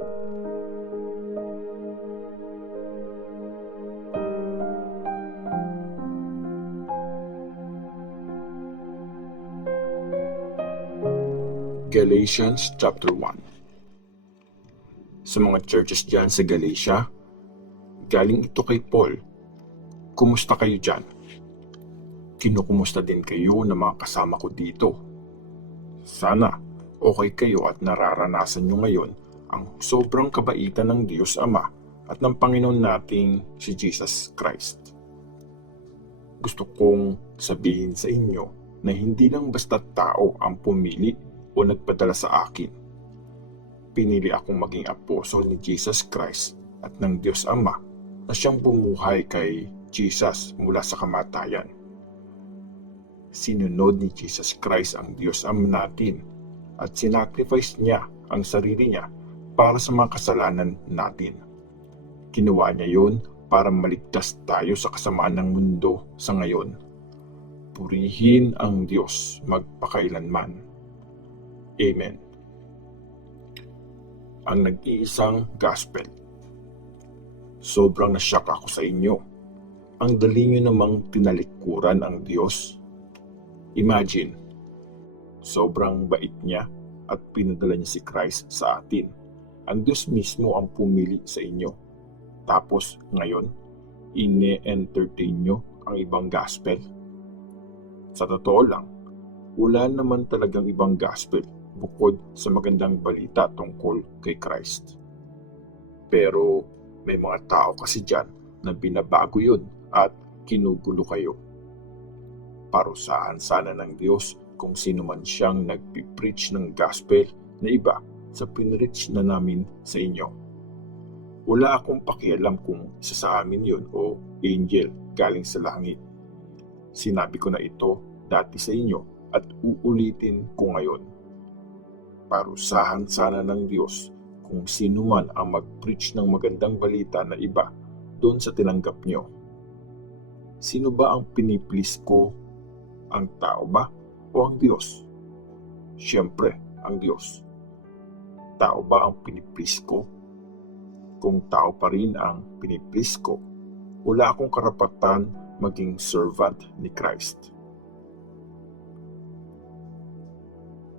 Galatians chapter 1. Sa mga churches dyan sa Galatia, galing ito kay Paul. Kumusta kayo dyan? Kinukumusta din kayo ng mga kasama ko dito. Sana okay kayo at nararanasan nyo ngayon ang sobrang kabaitan ng Diyos Ama at ng Panginoon nating si Jesus Christ. Gusto kong sabihin sa inyo na hindi lang basta tao ang pumili o nagpadala sa akin. Pinili akong maging apostol ni Jesus Christ at ng Diyos Ama na siyang bumuhay kay Jesus mula sa kamatayan. Sinunod ni Jesus Christ ang Diyos Ama natin at sinacrifice niya ang sarili niya para sa mga kasalanan natin. Ginawa niya yun para maligtas tayo sa kasamaan ng mundo sa ngayon. Purihin ang Diyos magpakailanman. Amen. Ang nag-iisang gospel. Sobrang nasyak ako sa inyo. Ang dali nyo namang tinalikuran ang Diyos. Imagine, sobrang bait niya at pinadala niya si Christ sa atin. Ang Diyos mismo ang pumili sa inyo. Tapos ngayon, ine-entertain nyo ang ibang gospel. Sa totoo lang, wala naman talagang ibang gospel bukod sa magandang balita tungkol kay Christ. Pero may mga tao kasi dyan na binabago yun at kinugulo kayo. Parusahan sana ng Diyos kung sino man siyang nagpipreach ng gospel na iba sa pinreach na namin sa inyo. Wala akong pakialam kung isa sa amin yun o angel galing sa langit. Sinabi ko na ito dati sa inyo at uulitin ko ngayon. Parusahan sana ng Diyos kung sino man ang mag-preach ng magandang balita na iba doon sa tinanggap nyo. Sino ba ang piniplease ko? Ang tao ba o ang Diyos? Siyempre, ang Diyos. Tao ba ang piniplease ko? Kung tao pa rin ang piniplease ko, wala akong karapatan maging servant ni Christ.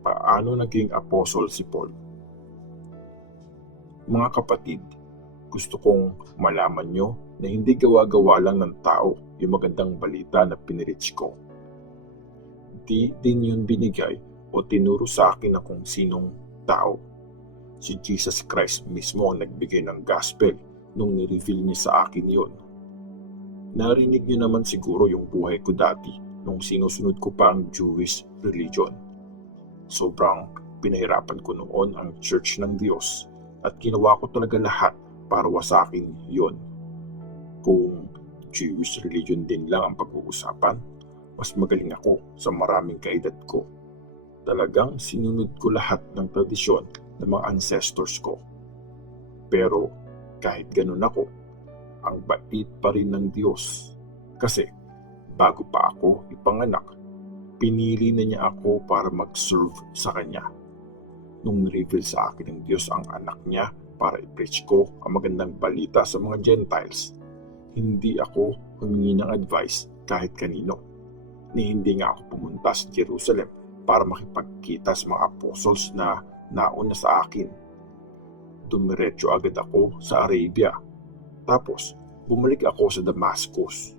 Paano naging apostol si Paul? Mga kapatid, gusto kong malaman nyo na hindi gawa-gawa lang ng tao yung magandang balita na pinirich ko. Di din yun binigay o tinuro sa akin na kung sinong tao. Si Jesus Christ mismo ang nagbigay ng gospel nung nireveal niya sa akin yun. Narinig nyo naman siguro yung buhay ko dati nung sinusunod ko pa ang Jewish religion. Sobrang pinahirapan ko noon ang church ng Diyos at ginawa ko talaga lahat para wasakin yon. Kung Jewish religion din lang ang pag-uusapan, mas magaling ako sa maraming kaedad ko. Talagang sinunod ko lahat ng tradisyon ng mga ancestors ko. Pero kahit ganun ako, ang bait pa rin ng Diyos. Kasi bago pa ako ipanganak, pinili na niya ako para mag-serve sa Kanya. Nung reveal sa akin ng Diyos ang anak niya para i-preach ko ang magandang balita sa mga Gentiles, hindi ako humingi ng advice kahit kanino. Ni hindi nga ako pumunta sa Jerusalem para makipagkita sa mga apostles na nauna sa akin. Dumiretso agad ako sa Arabia. Tapos, bumalik ako sa Damascus.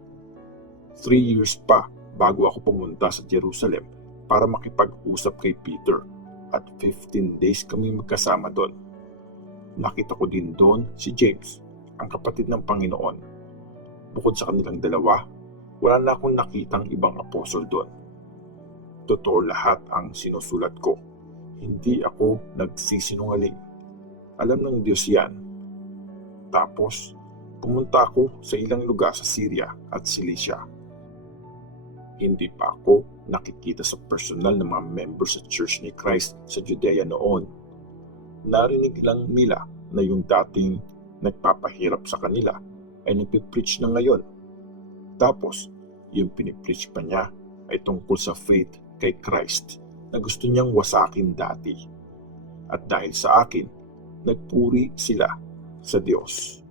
3 years pa bago ako pumunta sa Jerusalem para makipag-usap kay Peter at 15 days kami magkasama doon. Nakita ko din doon si James, ang kapatid ng Panginoon. Bukod sa kanilang dalawa, wala na akong nakitang ibang apostol doon. Totoo lahat ang sinusulat ko. Hindi ako nagsisinungaling. Alam ng Diyos yan. Tapos, pumunta ako sa ilang lugar sa Syria at Cilicia. Hindi pa ako nakikita sa personal ng mga members sa Church ni Christ sa Judea noon. Narinig lang nila na yung dating nagpapahirap sa kanila ay nagpipreach na ngayon. Tapos, yung pinipreach pa niya ay tungkol sa faith kay Christ na gusto niyang wasakin dati. At dahil sa akin, nagpuri sila sa Diyos.